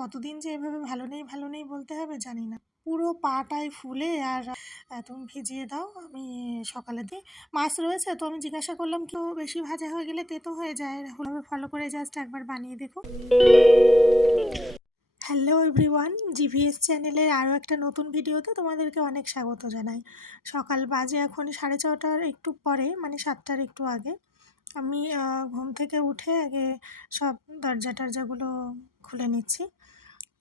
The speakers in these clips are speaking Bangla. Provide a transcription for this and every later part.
কতদিন যে এভাবে ভালো নেই বলতে হবে জানি না। পুরো পাটাই ফুলে আর তুমি ভিজিয়ে দাও, আমি সকালে দিই। মাছ রয়েছে তো আমি জিজ্ঞাসা করলাম, কেউ বেশি ভাজা হয়ে গেলে তেতো হয়ে যায়, ওভাবে ফলো করে জাস্ট একবার বানিয়ে দেখো। হ্যালো এভরিওয়ান, জিভিএস চ্যানেলের আরও একটা নতুন ভিডিওতে তোমাদেরকে অনেক স্বাগত জানাই। সকাল বাজে এখন 6:30টার একটু পরে, মানে 7টার একটু আগে। আমি ঘুম থেকে উঠে আগে সব দরজা টরজাগুলো খুলে নিচ্ছি।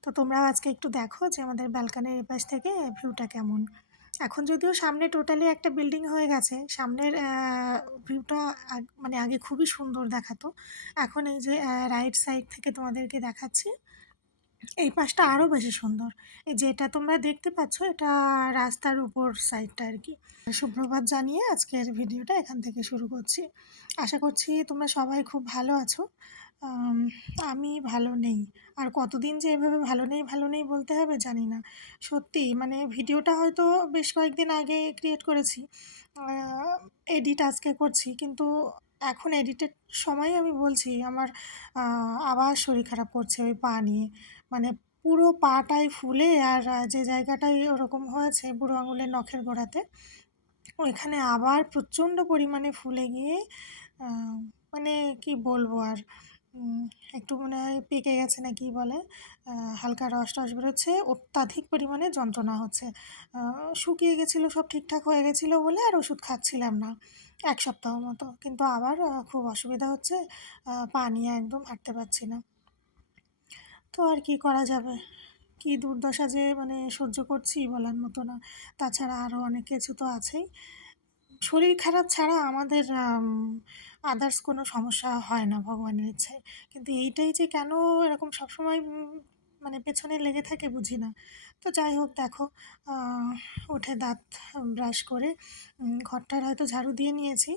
তো তোমরাও আজকে একটু দেখো যে আমাদের ব্যালকানির এপাশ থেকে ভিউটা কেমন। এখন যদিও সামনে টোটালি একটা বিল্ডিং হয়ে গেছে, সামনের ভিউটা মানে আগে খুবই সুন্দর দেখাতো। এখন এই যে রাইট সাইড থেকে তোমাদেরকে দেখাচ্ছি, এই পাশটা আরও বেশি সুন্দর। এই যেটা তোমরা দেখতে পাচ্ছ এটা রাস্তার উপর সাইডটা আর কি। সুপ্রভাত জানিয়ে আজকের ভিডিওটা এখান থেকে শুরু করছি। আশা করছি তোমরা সবাই খুব ভালো আছো। আমি ভালো নেই, আর কতদিন যে এভাবে ভালো নেই বলতে হবে জানি না। সত্যি মানে ভিডিওটা হয়তো বেশ কয়েকদিন আগে ক্রিয়েট করেছি, এডিট আজকে করছি, কিন্তু এখন এডিটের সময় আমি বলছি আমার আবার শরীর খারাপ করছে ওই পা নিয়ে। মানে পুরো পাটাই ফুলে আর যে জায়গাটায় ওরকম হয়েছে বুড়ো আঙুলের নখের গোড়াতে, ওইখানে আবার প্রচণ্ড পরিমাণে ফুলে গিয়ে মানে কি বলবো আর, একটু মনে হয় পেকে গেছে না কি বলে, হালকা রস টস বেরোচ্ছে, অত্যাধিক পরিমাণে যন্ত্রণা হচ্ছে। শুকিয়ে গেছিলো, সব ঠিকঠাক হয়ে গেছিলো বলে আর ওষুধ খাচ্ছিলাম না 1 সপ্তাহ মতো, কিন্তু আবার খুব অসুবিধা হচ্ছে, পা নিয়ে একদম হাঁটতে পারছি না। তো আর কি করা যাবে, কি দুর্দশা যে মানে সহ্য করছি বলার মতো না। তাছাড়া আরও অনেক কিছু তো আছেই। শরীর খারাপ ছাড়া আমাদের আদার্স কোনো সমস্যা হয় না ভগবানের ইচ্ছায়, কিন্তু এইটাই যে কেন এরকম সবসময় মানে পেছনে লেগে থাকে বুঝি না। তো যাই হোক দেখো, উঠে দাঁত ব্রাশ করে ঘরটার হয়তো ঝাড়ু দিয়ে নিয়েছি,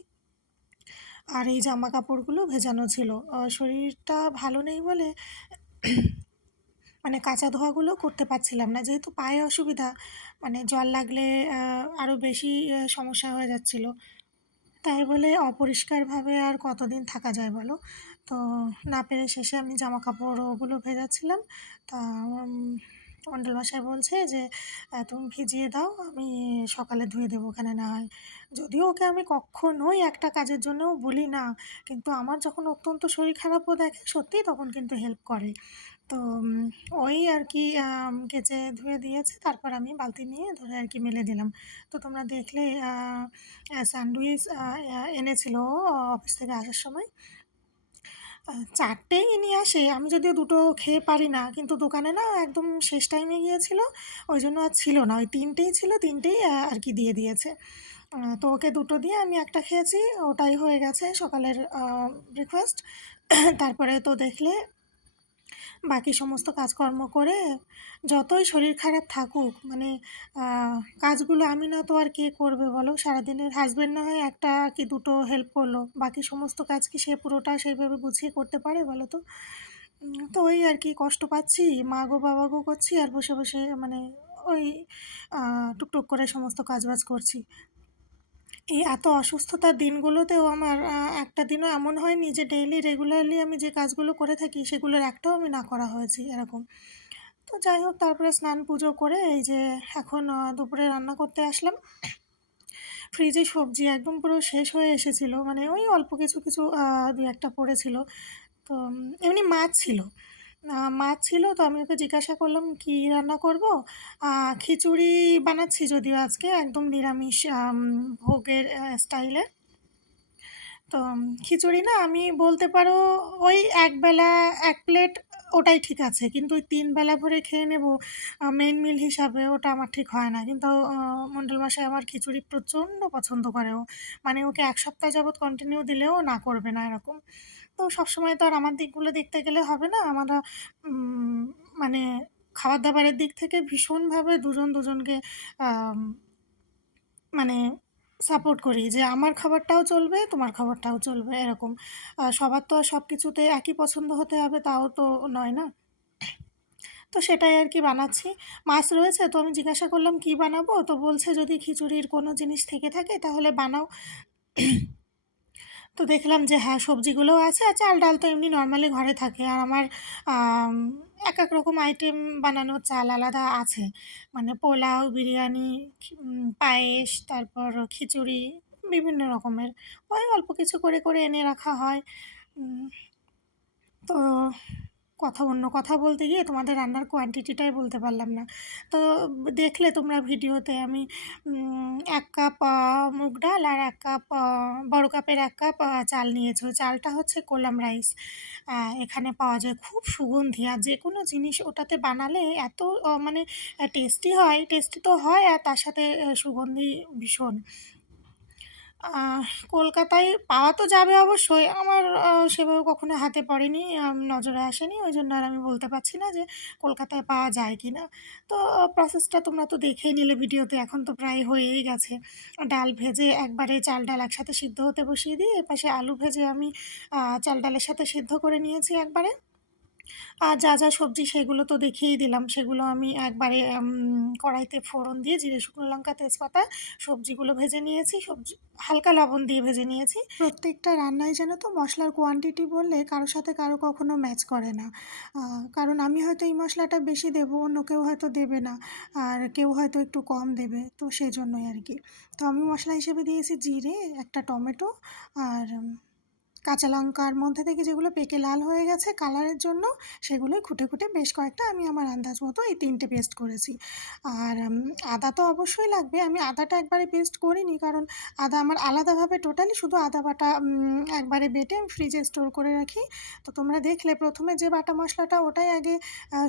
আর এই জামা কাপড়গুলো ভেজানো ছিল। শরীরটা ভালো নেই বলে মানে কাচা ধোয়াগুলো করতে পারছিলাম না, যেহেতু পায়ে অসুবিধা, মানে জল লাগলে আরও বেশি সমস্যা হয়ে যাচ্ছিলো। তাই বলে অপরিষ্কারভাবে আর কতদিন থাকা যায় বলো। তো না পেরে শেষে আমি জামা কাপড় ওগুলো ভেজাচ্ছিলাম। তা অন্ডল মশাই বলছে যে তুমি ভিজিয়ে দাও, আমি সকালে ধুয়ে দেবো ওখানে না হয়। যদিও ওকে আমি কখনোই একটা কাজের জন্যও বলি না, কিন্তু আমার যখন অত্যন্ত শরীর খারাপও দেখে সত্যিই তখন কিন্তু হেল্প করে। তো ওই আর কি কেচে ধুয়ে দিয়েছে, তারপর আমি বালতি নিয়ে ধরে আর কি মেলে দিলাম। তো তোমরা দেখলে স্যান্ডউইচ এনেছিল অফিস থেকে আসার সময়। 4টেই নিয়ে আসে, আমি যদিও দুটো খেয়ে পারি না, কিন্তু দোকানে না একদম শেষ টাইমে গিয়েছিল, ওই জন্য আর ছিল না, ওই 3টেই ছিল, 3টেই আর কি দিয়ে দিয়েছে। তো ওকে দুটো দিয়ে আমি একটা খেয়েছি, ওটাই হয়ে গেছে সকালের ব্রেকফাস্ট। তারপরে তো দেখলে বাকি সমস্ত কাজকর্ম করে, যতই শরীর খারাপ থাকুক মানে কাজগুলো আমি না তো আর কে করবে বলো, সারাদিনের হাজব্যান্ড না হয় একটা কি দুটো হেল্প করলো, বাকি সমস্ত কাজ কি সে পুরোটা সেইভাবে গুছিয়ে করতে পারে বলো তো। তো ওই আর কি কষ্ট পাচ্ছি, মা গো বাবা গো করছি, আর বসে বসে মানে ওই টুকটুক করে সমস্ত কাজবাজ করছি। এই এত অসুস্থতার দিনগুলোতেও আমার একটা দিনও এমন হয়নি যে ডেইলি রেগুলারলি আমি যে কাজগুলো করে থাকি সেগুলোর একটাও আমি না করা হয়েছি এরকম। তো যাই হোক, তারপরে স্নান পুজো করে এই যে এখন দুপুরে রান্না করতে আসলাম। ফ্রিজে সবজি একদম পুরো শেষ হয়ে এসেছিলো, মানে ওই অল্প কিছু কিছু দু একটা পড়েছিল। তো এমনি মাছ ছিল, তো আমি ওকে জিজ্ঞাসা করলাম কি রান্না করব। খিচুড়ি বানাচ্ছি যদিও আজকে একদম নিরামিষ ভোগের স্টাইলে। তো খিচুড়ি না আমি বলতে পারো ওই একবেলা 1 প্লেট ওটাই ঠিক আছে, কিন্তু ওই 3 বেলা ভরে খেয়ে নেব মেইন মিল হিসাবে, ওটা আমার ঠিক হয় না। কিন্তু মণ্ডল মশাই আমার খিচুড়ি প্রচণ্ড পছন্দ করে ও, মানে ওকে 1 সপ্তাহ যাবৎ কন্টিনিউ দিলেও না করবে না এরকম। তো সবসময় তো আর আমার দিকগুলো দেখতে গেলে হবে না, আমরা মানে খাবার দাবারের দিক থেকে ভীষণভাবে দুজন দুজনকে মানে সাপোর্ট করি যে আমার খাবারটাও চলবে, তোমার খাবারটাও চলবে এরকম। সবার তো আর সব কিছুতে একই পছন্দ হতে হবে তাও তো নয় না। তো সেটাই আর কি বানাচ্ছি। মাছ রয়েছে তো আমি জিজ্ঞাসা করলাম কি বানাবো, তো বলছে যদি খিচুড়ির কোনো জিনিস থেকে থাকে তাহলে বানাও। তো দেখলাম যে হ্যাঁ সবজিগুলোও আছে, আর চাল ডাল তো এমনি নর্মালি ঘরে থাকে। আর আমার আম এক এক রকম আইটেম বানানোর চাল আলাদা আছে। মানে পোলাও, বিরিয়ানি, পায়েস, তারপর খিচুড়ি, বিভিন্ন রকমের। ওই অল্প কিছু করে, করে এনে রাখা হয়। উম তো অন্য কথা বলতে গিয়ে তোমাদের রান্নার কোয়ান্টিটিটাই বলতে পারলাম না। তো দেখলে তোমরা ভিডিওতে আমি ১ কাপ মুগ ডাল আর ১ কাপ বড় কাপের ১ কাপ চাল নিয়েছি। ওই চালটা হচ্ছে কোলাম রাইস। এখানে পাওয়া যায়, খুব সুগন্ধি। আর যেকোনো জিনিস ওটাতে বানালে এত মানে টেস্টি হয়, টেস্টি তো হয় আর তার সাথে সুগন্ধি ভীষণ। আহ কলকাতায় পাওয়া তো যাবে অবশ্যই। আমার সেভাবে কখনো হাতে পড়েনি, নজরে আসেনি। ওইজন্য আর আমি বলতে পারছি না যে কলকাতায় পাওয়া যায় কি না। তো প্রসেসটা তোমরা তো দেখেই নিলে ভিডিওতে, এখন তো প্রায় হয়েই গেছে। ডাল ভেজে একবারে চাল ডাল একসাথে সিদ্ধ হতে বসিয়ে দিয়ে এপাশে আলু ভেজে আমি চাল ডালের সাথে সিদ্ধ করে নিয়েছি একবারে। আর যা, যা সবজি সেগুলো তো দেখিয়েই দিলাম। সেগুলো আমি একবারে কড়াইতে ফোড়ন দিয়ে জিরে, শুকনো লঙ্কা, তেজপাতা, সবজিগুলো ভেজে নিয়েছি। হালকা লবণ দিয়ে ভেজে নিয়েছি। প্রত্যেকটা রান্নায় জানো তো মশলার কোয়ান্টিটি বললে কারো সাথে কারো কখনো ম্যাচ করে না। কারণ আমি হয়তো এই মশলাটা বেশি দেবো, অন্য কেউ হয়তো দেবে না। আর কেউ হয়তো একটু কম দেবে। তো সেজন্যই আরকি। তো আমি মশলা হিসেবে দিয়েছি জিরে, একটা টমেটো, আর কাঁচা লঙ্কার মধ্যে থেকে যেগুলো পেকে লাল হয়ে গেছে কালারের জন্য, সেগুলোই খুঁটে খুঁটে বেশ কয়েকটা আমি আমার আন্দাজ মতো এই 3টে পেস্ট করেছি। আর আদা তো অবশ্যই লাগবে। আমি আদাটা একবারে পেস্ট করিনি, কারণ আদা আমার আলাদাভাবে টোটালি শুধু আদা বাটা একবারে বেটে আমি ফ্রিজে স্টোর করে রাখি। তো তোমরা দেখলে প্রথমে যে বাটা মশলাটা ওটাই আগে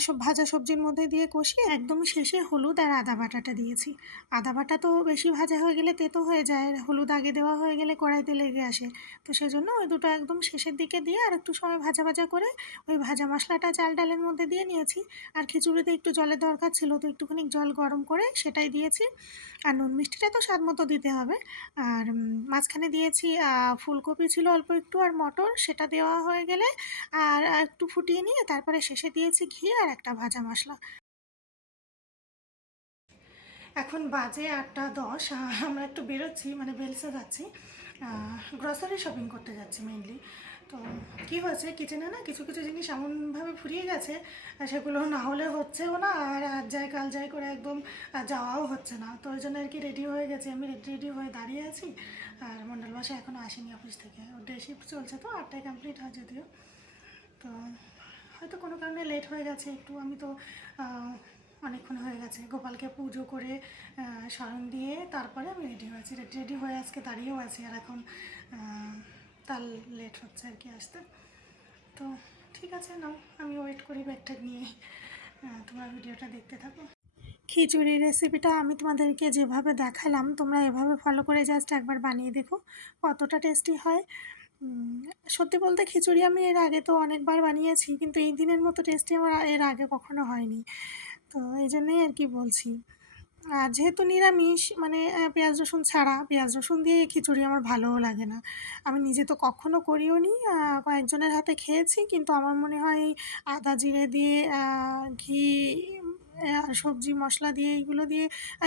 সব ভাজা সবজির মধ্যে দিয়ে কষিয়ে একদম শেষে হলুদ আর আদা বাটাটা দিয়েছি। আদা বাটা তো বেশি ভাজা হয়ে গেলে তেতো হয়ে যায়, আর হলুদ আগে দেওয়া হয়ে গেলে কড়াইতে লেগে আসে। তো সেজন্য ওই দুটো একদম শেষের দিকে দিয়ে আর একটু সময় ভাজা ভাজা করে ওই ভাজা মশলাটা চাল ডালের মধ্যে দিয়ে নিয়েছি। আর খিচুড়িতে একটু জলের দরকার ছিল, তো একটুখানি জল গরম করে সেটাই দিয়েছি। আর নুন মিষ্টিটা তো স্বাদ মতো দিতে হবে। আর মাঝখানে দিয়েছি ফুলকপি ছিল অল্প একটু, আর মটর, সেটা দেওয়া হয়ে গেলে আর একটু ফুটিয়ে নিয়ে তারপরে শেষে দিয়েছি ঘি আর একটা ভাজা মশলা। এখন বাজে 8টা 10। আমরা একটু বেরোচ্ছি, মানে বেলসে যাচ্ছি, গ্রসারি শপিং করতে যাচ্ছি মেইনলি। তো কী হয়েছে, কিচেনে না কিছু কিছু জিনিস এমনভাবে ফুরিয়ে গেছে, সেগুলো না হলে হচ্ছেও না, আর আজ যাই কাল যাই করে একদম যাওয়াও হচ্ছে না। তো ওই জন্য আর কি রেডি হয়ে গেছি। আমি রেডি হয়ে দাঁড়িয়ে আছি। আর মণ্ডল বাসা এখনও আসেনি অফিস থেকে, ওর ডে শিফট চলছে, তো 8টায় কমপ্লিট হয় যদিও। তো হয়তো কোনো কারণে লেট হয়ে গেছে একটু। আমি তো অনেকক্ষণ হয়ে গেছে গোপালকে পুজো করে শয়ন দিয়ে তারপরে আমি রেডি হয়েছি। রেডি হয়ে আজকে দাঁড়িয়েও আছি, আর এখন তার লেট হচ্ছে আর কি আসতে। তো ঠিক আছে, নাও আমি ওয়েট করি ব্যাগটা নিয়ে। তোমরা ভিডিওটা দেখতে থাকো। খিচুড়ির রেসিপিটা আমি তোমাদেরকে যেভাবে দেখালাম তোমরা এভাবে ফলো করে জাস্ট একবার বানিয়ে দেখো কতটা টেস্টি হয়। সত্যি বলতে খিচুড়ি আমি এর আগে তো অনেকবার বানিয়েছি, কিন্তু এই দিনের মতো টেস্টি আমার এর আগে কখনো হয়নি। তো এই জন্যই আর কি বলছি। আর যেহেতু নিরামিষ, মানে পেঁয়াজ রসুন ছাড়া, পেঁয়াজ রসুন দিয়ে খিচুড়ি আমার ভালোও লাগে না। আমি নিজে তো কখনো করিও নি, কয়েকজনের হাতে খেয়েছি, কিন্তু আমার মনে হয় এই আদা জিরে দিয়ে ঘি আর সবজি মশলা দিয়ে এইগুলো দিয়ে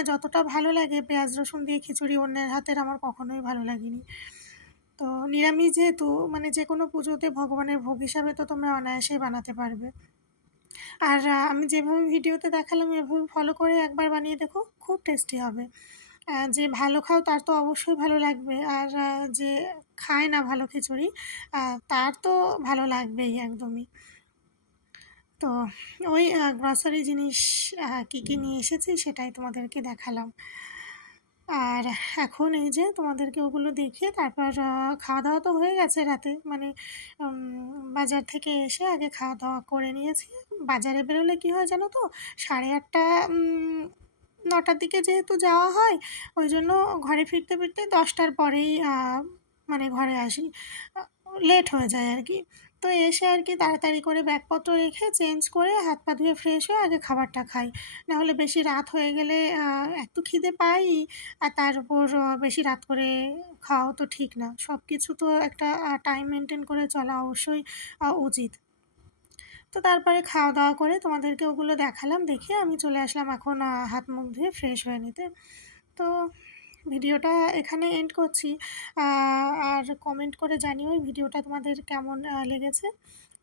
যতটা ভালো লাগে পেঁয়াজ রসুন দিয়ে খিচুড়ি অন্যের হাতের আমার কখনোই ভালো লাগেনি। তো নিরামিষ যেহেতু, মানে যে কোনো পুজোতে ভগবানের ভোগ হিসাবে তো তোমরা অনায়াসেই বানাতে পারবে। আর আমি যেভাবে ভিডিওতে দেখালাম এভাবে ফলো করে একবার বানিয়ে দেখো, খুব টেস্টি হবে। যে ভালো খাও তার তো অবশ্যই ভালো লাগবে, আর যে খায় না ভালো খিচুড়ি তার তো ভালো লাগবেই একদমই। তো ওই গ্রসারি জিনিস কী কী নিয়ে এসেছি সেটাই তোমাদেরকে দেখালাম। আর এখন এই যে তোমাদেরকে ওগুলো দেখিয়ে তারপর খাওয়া দাওয়া তো হয়ে গেছে রাতে, মানে বাজার থেকে এসে আগে খাওয়া দাওয়া করে নিয়েছি। বাজারে বেরোলে কী হয় জানো তো, 8:30 9টার দিকে যেহেতু যাওয়া হয়, ওই জন্য ঘরে ফিরতে ফিরতে 10টার পরেই মানে ঘরে আসি। লেট হয়ে যায় আর কি। তো এসে আর কি তাড়াতাড়ি করে ব্যাগপত্র রেখে চেঞ্জ করে হাত পা ধুয়ে ফ্রেশ হয়ে আগে খাবারটা খাই। নাহলে বেশি রাত হয়ে গেলে এক তো খিদে পাই, আর তার উপর বেশি রাত করে খাওয়াও তো ঠিক না। সব কিছু তো একটা টাইম মেনটেন করে চলা অবশ্যই উচিত। তো তারপরে খাওয়া দাওয়া করে তোমাদেরকে ওগুলো দেখালাম, দেখিয়ে আমি চলে আসলাম এখন হাত মুখ ধুয়ে ফ্রেশ হয়ে নিতে। তো ভিডিওটা এখানে এন্ড করছি। আর কমেন্ট করে জানিও এই ভিডিওটা তোমাদের কেমন লেগেছে।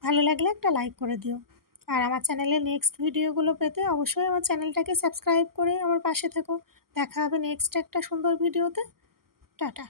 ভালো লাগলে একটা লাইক করে দিও। আর আমার চ্যানেলে নেক্সট ভিডিওগুলো পেতে অবশ্যই আমার চ্যানেলটাকে সাবস্ক্রাইব করে আমার পাশে থেকো। দেখা হবে নেক্সট একটা সুন্দর ভিডিওতে। টাটা।